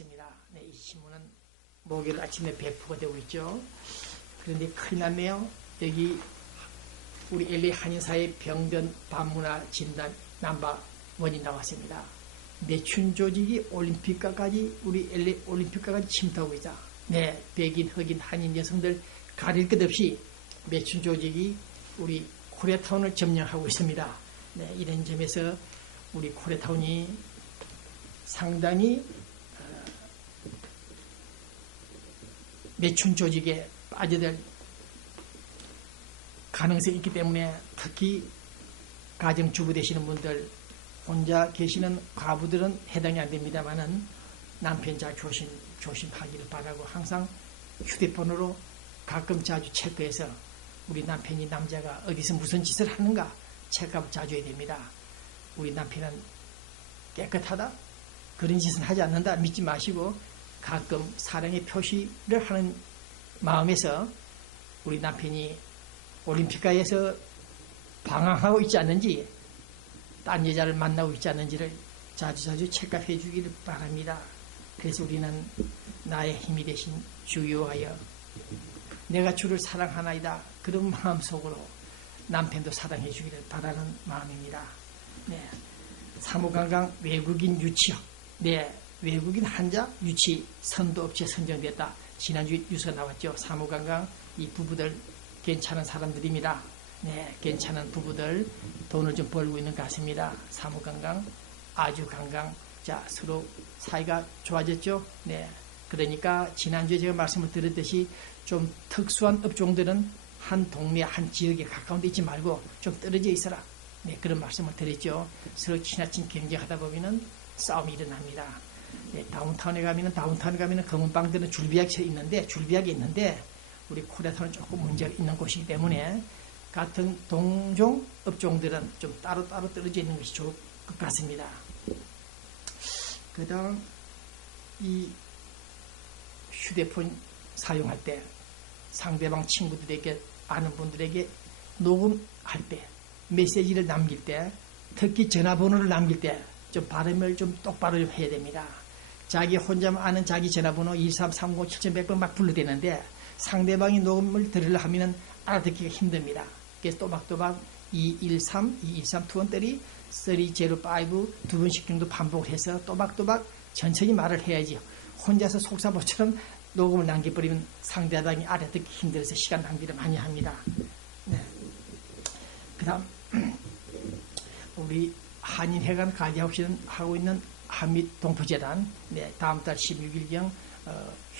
같습니다. 네, 이 신문은 목요일 아침에 배포가 되고 있죠. 그런데 큰일 났네요. 여기 우리 LA 한인사회 병변 반문화 진단 넘버1이 나왔습니다. 매춘 조직이 올림픽가까지 우리 LA 올림픽가까지 침투하고 있다. 네, 백인, 흑인, 한인 여성들 가릴 것 없이 매춘 조직이 우리 코리아타운을 점령하고 있습니다. 네, 이런 점에서 우리 코리아타운이 상당히 매춘 조직에 빠져들 가능성이 있기 때문에 특히 가정주부 되시는 분들, 혼자 계시는 과부들은 해당이 안 됩니다만은 남편 잘 조심하기를 바라고 항상 휴대폰으로 가끔 자주 체크해서 우리 남편이 남자가 어디서 무슨 짓을 하는가 체크업 자주 해야 됩니다. 우리 남편은 깨끗하다? 그런 짓은 하지 않는다? 믿지 마시고 가끔 사랑의 표시를 하는 마음에서 우리 남편이 올림픽가에서 방황하고 있지 않는지 딴 여자를 만나고 있지 않는지를 자주자주 체크해 주기를 바랍니다. 그래서 우리는 나의 힘이 되신 주여하여 내가 주를 사랑하나이다. 그런 마음속으로 남편도 사랑해 주기를 바라는 마음입니다. 네. 사무관광 외국인 유치업. 네. 외국인 환자 유치 선도업체 선정됐다. 지난주 뉴스가 나왔죠. 사무관광 이 부부들 괜찮은 사람들입니다. 네, 괜찮은 부부들 돈을 좀 벌고 있는 것 같습니다. 사무관광 아주 관광 자 서로 사이가 좋아졌죠. 네, 그러니까 지난주에 제가 말씀을 드렸듯이 좀 특수한 업종들은 한 동네 한 지역에 가까운 데 있지 말고 좀 떨어져 있어라. 네, 그런 말씀을 드렸죠. 서로 지나친 경쟁하다 보면은 싸움이 일어납니다. 네, 다운타운에 가면은 검은 빵들은 줄비약이 있는데 우리 코리아타운은 조금 문제가 있는 곳이기 때문에 같은 동종 업종들은 좀 따로따로 떨어져 있는 것이 좋을 것 같습니다. 그 다음 이 휴대폰 사용할 때 상대방 친구들에게 아는 분들에게 녹음할 때 메시지를 남길 때 특히 전화번호를 남길 때 좀 발음을 좀 똑바로 좀 해야 됩니다. 자기 혼자만 아는 자기 전화번호 12330-7100번 막 불러대는데 상대방이 녹음을 들으려 하면 알아듣기가 힘듭니다. 그래서 또박또박 213 투원들이 305 두 번씩 정도 반복을 해서 또박또박 천천히 말을 해야지 혼자서 속사포처럼 녹음을 남겨버리면 상대방이 알아듣기 힘들어서 시간 낭비를 많이 합니다. 네. 그 다음 우리 한인회관 가지하고 있는 한미동포재단 네, 다음 달 16일경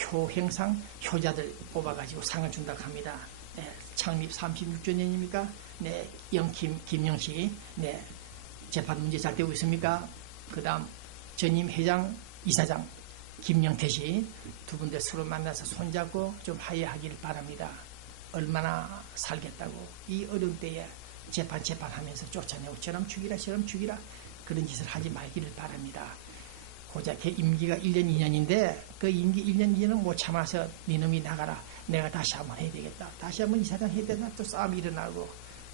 효행상 효자들 뽑아가지고 상을 준다고 합니다. 네, 창립 36주년입니까? 네, 김영식 네, 재판 문제 잘 되고 있습니까? 그 다음 전임 회장 이사장 김영태씨 두 분들 서로 만나서 손잡고 좀 화해하기를 바랍니다. 얼마나 살겠다고 이 어려운 때에 재판하면서 쫓아내고 저럼 죽이라 그런 짓을 하지 말기를 바랍니다. 고작 임기가 1년 2년인데 그 임기 1년 2년은 못 참아서 니놈이 나가라. 내가 다시 한번 해야 되겠다. 다시 한번 이사장 해야 되나 또 싸움이 일어나고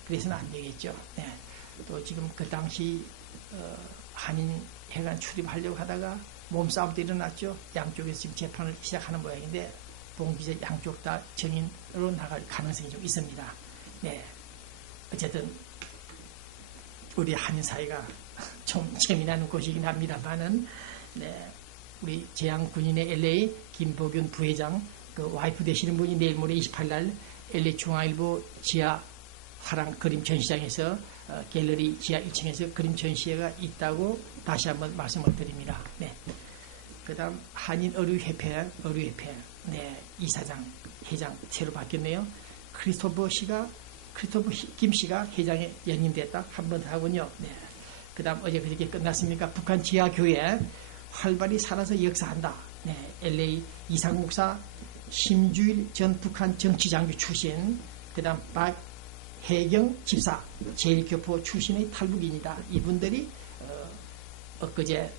그래서는 안 되겠죠. 네. 또 지금 그 당시 한인회관 출입하려고 하다가 몸싸움도 일어났죠. 양쪽에서 지금 재판을 시작하는 모양인데 동기자 양쪽 다 정인으로 나갈 가능성이 좀 있습니다. 네. 어쨌든 우리 한인사회가 좀 재미나는 곳이긴 합니다만은 네, 우리 재향군인의 LA 김보균 부회장 그 와이프 되시는 분이 내일 모레 28날 LA 중앙일보 지하 화랑 그림 전시장에서 갤러리 지하 1층에서 그림 전시회가 있다고 다시 한번 말씀을 드립니다. 네. 그다음 한인의료협회 네, 이사장 회장 새로 바뀌었네요. 크리스토퍼 김 씨가 회장에 연임됐다 한 번 더 하군요. 네. 그 다음 어제 그렇게 끝났습니까? 북한 지하교회 활발히 살아서 역사한다. 네. LA 이상목사 심주일 전 북한 정치장교 출신 그 다음 박혜경 집사 제일교포 출신의 탈북인이다. 이분들이 엊그제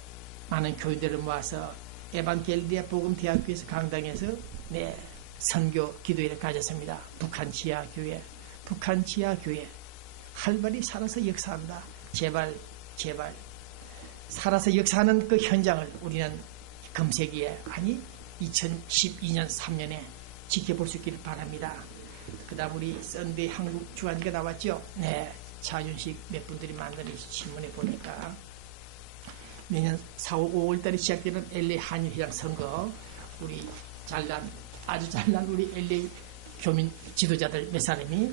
많은 교인들을 모아서 에반겔리아 복음대학교에서 강당에서 네, 선교 기도회를 가졌습니다. 북한 지하교회 활발히 살아서 역사한다. 제발 살아서 역사하는 그 현장을 우리는 금세기에 아니 2012년 3년에 지켜볼 수 있기를 바랍니다. 그 다음 우리 썬데이 한국 주간지가 나왔죠. 네, 차윤식 몇 분들이 만든 신문에 보니까 매년 4월 5월달에 시작되는 LA 한일회장 선거, 우리 아주 잘난 우리 LA 교민 지도자들 몇 사람이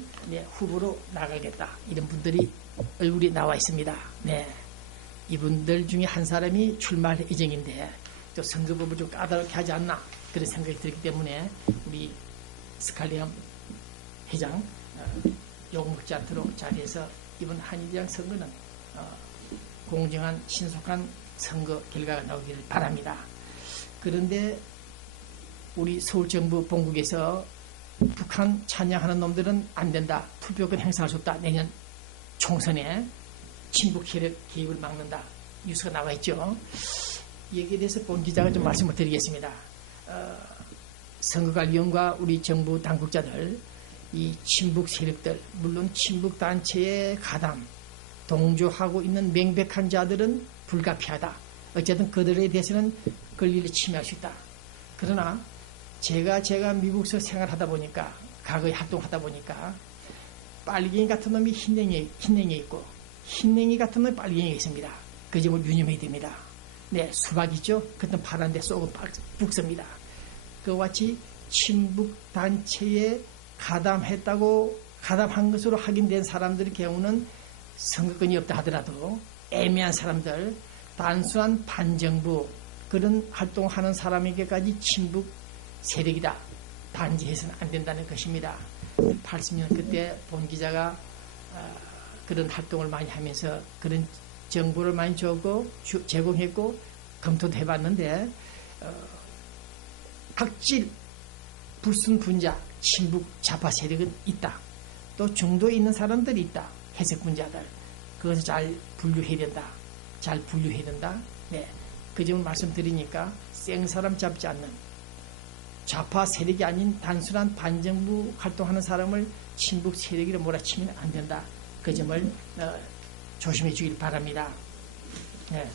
후보로 나가겠다, 이런 분들이 얼굴이 나와 있습니다. 네, 이분들 중에 한 사람이 출마할 예정인데 또 선거법을 좀 까다롭게 하지 않나, 그런 생각이 들기 때문에 우리 스칼리엄 회장 욕먹지 않도록 잘해서 이번 한일회장 선거는 공정한 신속한 선거 결과가 나오기를 바랍니다. 그런데 우리 서울정부 본국에서 북한 찬양하는 놈들은 안 된다, 투표권 행사할 수 없다, 내년 총선에 친북 세력 개입을 막는다, 뉴스가 나와 있죠. 여기에 대해서 본 기자가 좀 말씀을 드리겠습니다. 선거관리위원과 우리 정부 당국자들, 이 친북 세력들, 물론 친북 단체에 가담, 동조하고 있는 명백한 자들은 불가피하다. 어쨌든 그들에 대해서는 권리를 침해할 수 있다. 그러나 제가 미국에서 생활하다 보니까, 과거에 활동하다 보니까 빨갱이 같은 놈이 흰냉이에 있고 흰냉이 같은 놈이 빨갱이에 있습니다. 그 점을 유념해야 됩니다. 네, 수박 있죠? 그것은 파란데 쏘고 북습니다. 그와 같이 친북 단체에 가담한 것으로 확인된 사람들의 경우는 선거권이 없다 하더라도 애매한 사람들, 단순한 반정부 그런 활동하는 사람에게까지 친북 세력이다, 단죄해서는 안 된다는 것입니다. 80년 그때 본 기자가 그런 활동을 많이 하면서 그런 정보를 많이 제공했고 검토도 해봤는데, 악질 불순분자 친북 좌파 세력은 있다. 또 중도에 있는 사람들이 있다. 해석분자들. 그것을 잘 분류해야 된다. 네, 그 점을 말씀드리니까 생사람 잡지 않는 좌파 세력이 아닌 단순한 반정부 활동하는 사람을 친북 세력이라 몰아치면 안 된다. 그 점을 조심해 주길 바랍니다. 네,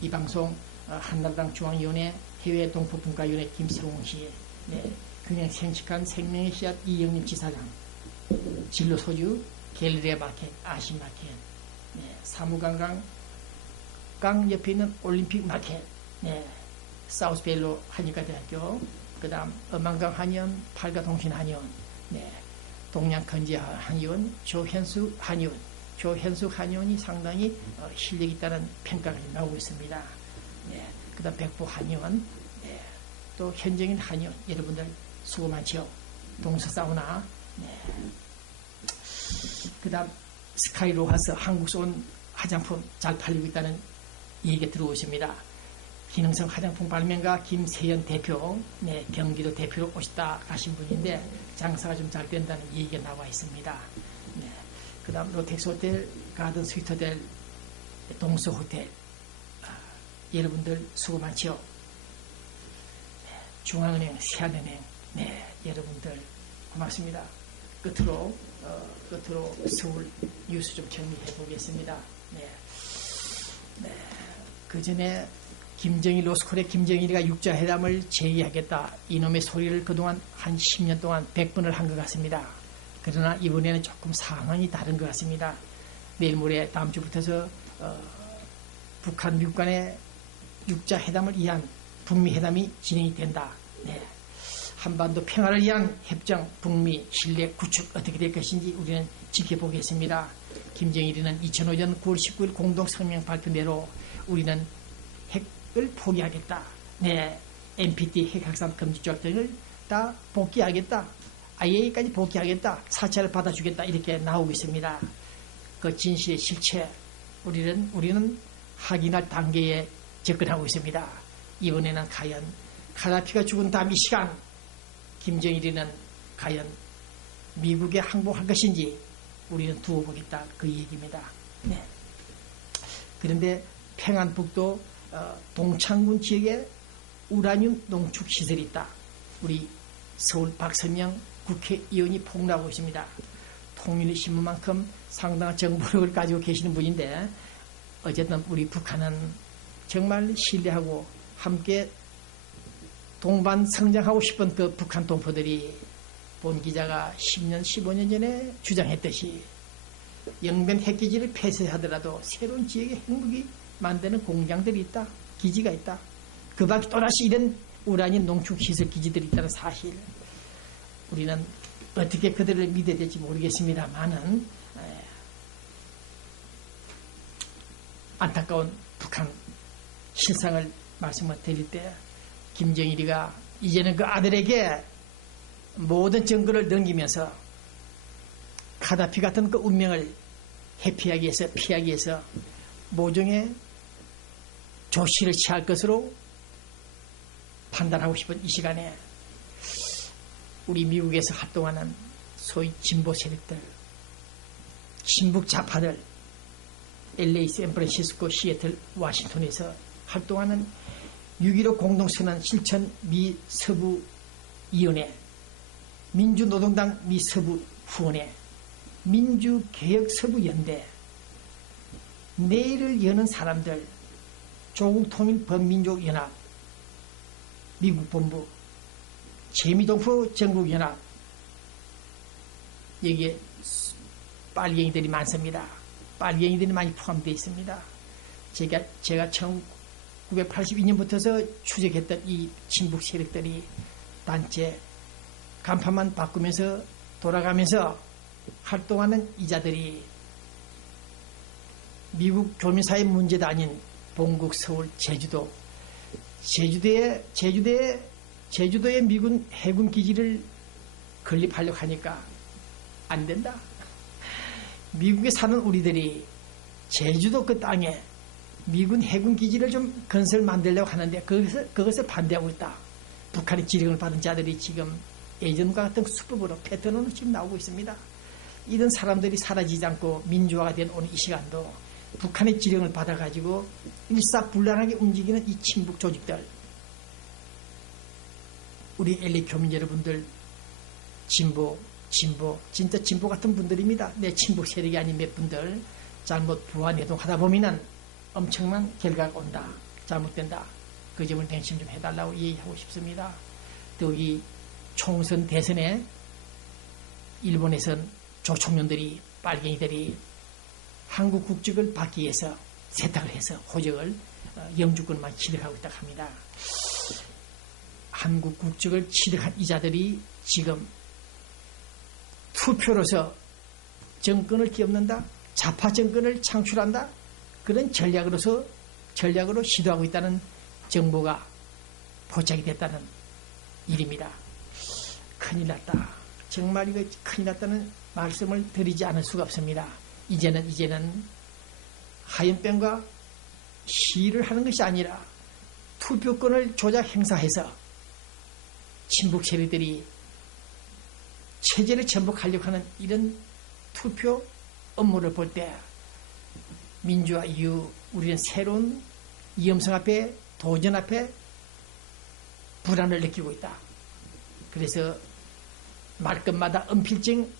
이 방송 한나라당 중앙위원회 해외 동포분과위원회 김세웅 씨, 네, 그냥 생식한 생명의 씨앗 이영림 지사장, 진로 소유 갤러리아 마켓, 아시 마켓, 네, 사무관광 강 옆에 있는 올림픽 마켓, 네, 사우스벨로 한의과대학교, 그 다음 엄만강 한의원, 팔가동신 한의원, 네, 동양컨지 한의원, 조현숙 한의원이 상당히 실력이 있다는 평가가 나오고 있습니다. 네, 그 다음 백보 한의원, 네, 또 현정인 한의원, 여러분들 수고 많지요. 동서사우나, 네, 그 다음 스카이로하스 한국서 온 화장품 잘 팔리고 있다는 얘기가 들어오십니다. 기능성 화장품 발명가 김세연 대표, 네, 경기도 대표로 오셨다 가신 분인데 장사가 좀 잘 된다는 얘기가 나와 있습니다. 네, 그 다음 로텍스 호텔, 가든 스위트 호텔, 동서 호텔, 여러분들 수고 많지요. 네, 중앙은행, 세안은행, 네, 여러분들 고맙습니다. 끝으로 서울 뉴스 좀 정리해 보겠습니다. 네, 그 전에 김정일 로스쿨의 김정일이가 육자회담을 제의하겠다, 이놈의 소리를 그동안 한 10년 동안 100번을 한 것 같습니다. 그러나 이번에는 조금 상황이 다른 것 같습니다. 내일 모레 다음 주부터서 북한 미국 간의 육자회담을 위한 북미회담이 진행이 된다. 네, 한반도 평화를 위한 협정, 북미 신뢰 구축 어떻게 될 것인지 우리는 지켜보겠습니다. 김정일이는 2005년 9월 19일 공동성명 발표대로 우리는 핵을 포기하겠다. 네, NPT 핵 확산 금지 조약 등을 다 복귀하겠다. IAEA까지 복귀하겠다. 사찰을 받아주겠다. 이렇게 나오고 있습니다. 그 진실의 실체 우리는 확인할 단계에 접근하고 있습니다. 이번에는 과연 카다피가 죽은 다음 이 시간 김정일이는 과연 미국에 항복할 것인지 우리는 두어 보겠다, 그 얘기입니다. 네. 그런데 평안북도 동창군 지역에 우라늄 농축 시설이 있다. 우리 서울 박선영 국회의원이 폭로하고 있습니다. 통일신문만큼 상당한 정보력을 가지고 계시는 분인데 어쨌든 우리 북한은 정말 신뢰하고 함께 동반 성장하고 싶은 그 북한 동포들이 본 기자가 10년, 15년 전에 주장했듯이 영변 핵기지를 폐쇄하더라도 새로운 지역의 핵무기 만드는 공장들이 있다. 기지가 있다. 그 밖에 또다시 이런 우라늄 농축시설 기지들이 있다는 사실. 우리는 어떻게 그들을 믿어야 될지 모르겠습니다만은 안타까운 북한 실상을 말씀을 드릴 때 김정일이가 이제는 그 아들에게 모든 정권을 넘기면서 카다피 같은 그 운명을 회피하기 위해서 피하기 위해서 모종의 조치를 취할 것으로 판단하고 싶은 이 시간에 우리 미국에서 활동하는 소위 진보 세력들, 친북 좌파들, LA, 샌프란시스코, 시애틀, 워싱턴에서 활동하는 6.15 공동선언 실천 미 서부 위원회, 민주노동당 미 서부 후원회, 민주개혁 서부 연대, 내일을 여는 사람들, 조국통일범민족연합, 미국본부, 재미동포 전국연합, 여기에 빨갱이들이 많습니다. 빨갱이들이 많이 포함되어 있습니다. 제가 1982년부터 추적했던 이 친북 세력들이 단체 간판만 바꾸면서 돌아가면서 활동하는 이자들이 미국 교민사회 문제도 아닌 본국 서울 제주도에 미군 해군 기지를 건립하려고 하니까 안 된다. 미국에 사는 우리들이 제주도 그 땅에 미군 해군 기지를 좀 건설 만들려고 하는데 그것을 반대하고 있다. 북한의 지령을 받은 자들이 지금 예전과 같은 수법으로 패턴으로 지금 나오고 있습니다. 이런 사람들이 사라지지 않고 민주화가 된 오늘 이 시간도 북한의 지령을 받아가지고 일사불란하게 움직이는 이 친북 조직들, 우리 LA 교민 여러분들, 진보, 진짜 진보 같은 분들입니다. 내 친북 세력이 아닌 몇 분들 잘못 부화내동하다 보면은 엄청난 결과가 온다. 잘못된다. 그 점을 맹심 좀 해달라고 얘기하고 싶습니다. 더욱이 총선 대선에 일본에선 조총련들이, 빨갱이들이 한국 국적을 받기 위해서 세탁을 해서 호적을 영주권만 취득하고 있다고 합니다. 한국 국적을 취득한 이자들이 지금 투표로서 정권을 끼얹는다, 좌파 정권을 창출한다, 그런 전략으로 시도하고 있다는 정보가 포착이 됐다는 일입니다. 큰일 났다. 정말 이거 큰일 났다는 말씀을 드리지 않을 수가 없습니다. 이제는 하얀병과 시위를 하는 것이 아니라 투표권을 조작 행사해서 친북 세력들이 체제를 전복하려고 하는 이런 투표 업무를 볼 때 민주화 이후 우리는 새로운 위험성 앞에, 도전 앞에 불안을 느끼고 있다. 그래서 말끝마다 은필증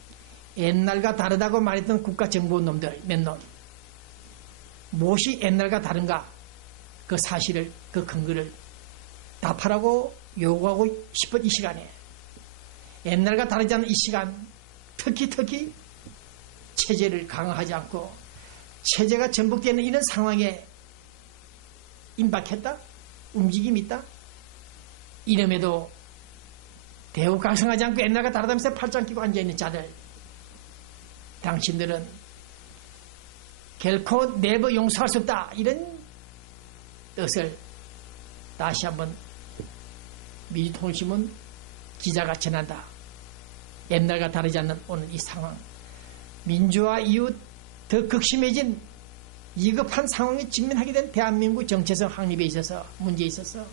옛날과 다르다고 말했던 국가정보원놈들 몇 놈, 무엇이 옛날과 다른가, 그 사실을, 그 근거를 답하라고 요구하고 싶은 이 시간에, 옛날과 다르지 않은 이 시간, 특히 체제를 강화하지 않고 체제가 전복되는 이런 상황에 임박했다? 움직임이 있다? 이름에도 대우 각성하지 않고 옛날과 다르다면서 팔짱 끼고 앉아있는 자들, 당신들은 결코 내버 용서할 수 없다, 이런 뜻을 다시 한번 민주통일신문 기자가 전한다. 옛날과 다르지 않는 오늘 이 상황, 민주화 이후 더 극심해진 위급한 상황에 직면하게 된 대한민국 정체성 확립에 있어서, 문제에 있어서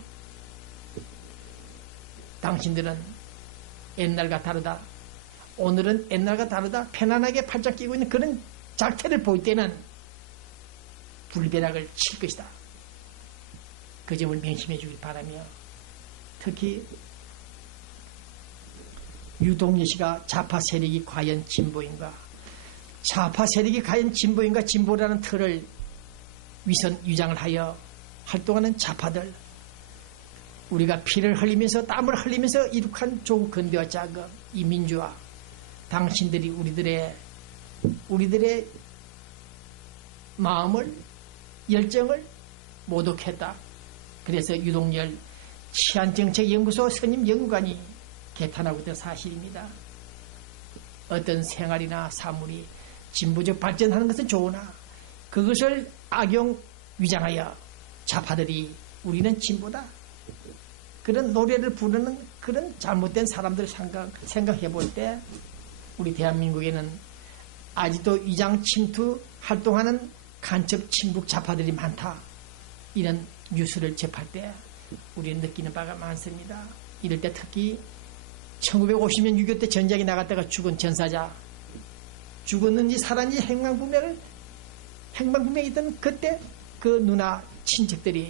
당신들은 옛날과 다르다, 오늘은 옛날과 다르다, 편안하게 팔짱 끼고 있는 그런 작태를 보일 때는 불벼락을 칠 것이다. 그 점을 명심해 주길 바라며, 특히 유동열 씨가 좌파 세력이 과연 진보인가, 좌파 세력이 과연 진보인가, 진보라는 틀을 위선 위장을 하여 활동하는 좌파들, 우리가 피를 흘리면서 땀을 흘리면서 이룩한 조국 건대와 작업, 이 민주화, 당신들이 우리들의 마음을, 열정을 모독했다. 그래서 유동열 치안정책연구소 선임 연구관이 개탄하고 있던 사실입니다. 어떤 생활이나 사물이 진보적 발전하는 것은 좋으나 그것을 악용 위장하여 좌파들이 우리는 진보다, 그런 노래를 부르는 그런 잘못된 사람들 생각해 볼 때 우리 대한민국에는 아직도 위장 침투 활동하는 간첩 친북 좌파들이 많다. 이런 뉴스를 접할 때 우리는 느끼는 바가 많습니다. 이럴 때 특히 1950년 6.25 때 전쟁에 나갔다가 죽은 전사자, 죽었는지 살았는지 행방불명이 있던 그때 그 누나 친척들이